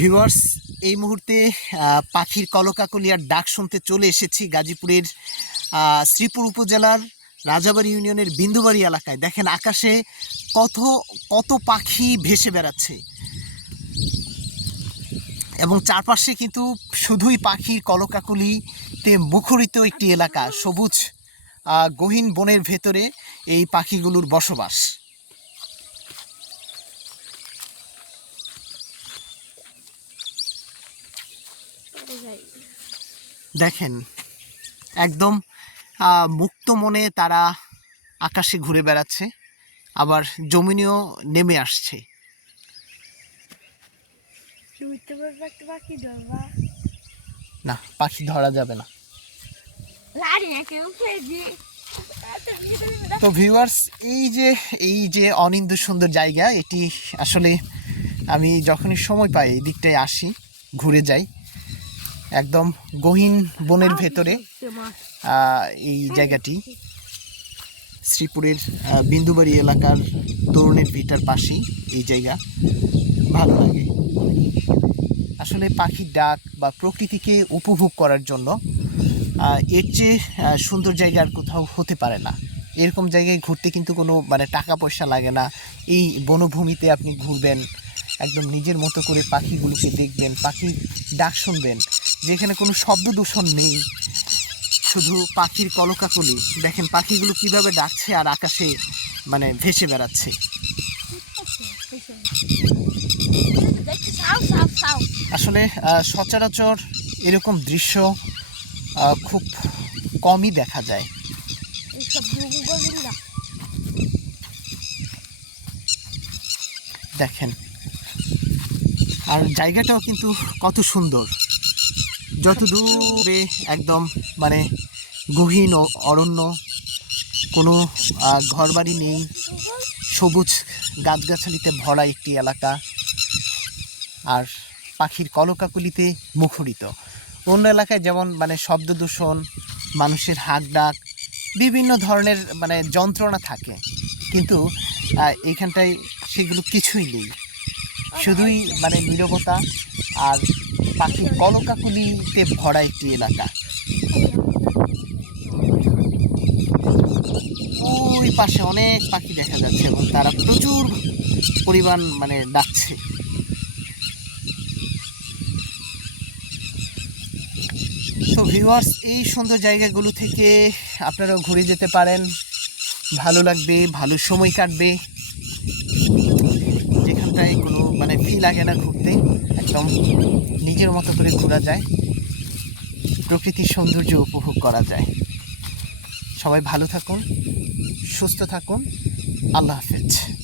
Viewers এই মুহূর্তে পাখির কলকাকলিয়ার ডাক শুনতে চলে এসেছি গাজীপুরের শ্রীপুর উপজেলার রাজাবাড়ি ইউনিয়নের বিন্দুবাড়ি এলাকায়। দেখেন আকাশে কত কত পাখি ভেসে বেড়াচ্ছে। এবং চারপাশে কিন্তু শুধুই পাখির কলকাকলিতে মুখরিত একটি এলাকা, সবুজ গহীন বনের ভেতরে এই পাখিগুলোর বসবাস। দেখেন একদম মুক্ত মনে তারা আকাশে ঘুরে বেড়াচ্ছে আবার জমিনেও নেমে আসছে। না পাখি ধরা যাবে না। তো ভিউয়ার্স এই যে এই যে অনিন্দ সুন্দর জায়গা এটি আসলে আমি যখনই সময় পাই এই দিকটায় আসি ঘুরে যাই। একদম গহীন বনের ভেতরে এই জায়গাটি। শ্রীপুরের বিন্দুবাড়ি এলাকার তরুণের ভিটার পাশেই এই জায়গা। ভালো লাগে। আসলে পাখির ডাক বা প্রকৃতিকে উপভোগ করার জন্য এর চেয়ে সুন্দর জায়গা আর কোথাও হতে পারে না। এরকম জায়গায় ঘুরতে কিন্তু কোনো মানে টাকা পয়সা লাগে না। এই বনভূমিতে আপনি ঘুরবেন একদম নিজের মতো করে পাখিগুলোকে দেখবেন পাখির ডাক শুনবেন। যেখানে কোনো শব্দ দূষণ নেই। শুধু পাখির কলকাকলি। দেখেন, পাখিগুলো কীভাবে ডাকছে আর আকাশে মানে ভেসে বেড়াচ্ছে। আসলে সচরাচর এরকম দৃশ্য খুব কমই দেখা যায়। দেখেন, আর জায়গাটাও কিন্তু কত সুন্দর। যত দূরে একদম মানে গহীন অরণ্য, কোনো ঘরবাড়ি নেই, সবুজ গাছগাছালিতে ভরা একটি এলাকা, আর পাখির কলকাকুলিতে মুখরিত। অন্য এলাকায় যেমন মানে শব্দ দূষণ, মানুষের হাক ডাক, বিভিন্ন ধরনের মানে যন্ত্রণা থাকে। কিন্তু এইখানটায় সেগুলো কিছুই নেই। শুধুই মানে নীরবতা আর পাখির কলকাকুলিতে ভরা একটি এলাকা। ওই পাশে অনেক পাখি দেখা যাচ্ছে এবং তারা প্রচুর পরিমাণ মানে ডাকছে। তো ভিউয়ার্স এই সুন্দর জায়গাগুলো থেকে আপনারাও ঘুরে যেতে পারেন। ভালো লাগবে, ভালো সময় কাটবে। যেখানটায় কোনো মানে ফি লাগে না ঘুরতে। একদম নিজের মতো করে ঘোরা যায়। প্রকৃতির সৌন্দর্য উপভোগ করা যায়। সবাই ভালো থাকুন, সুস্থ থাকুন। আল্লাহ হাফেজ।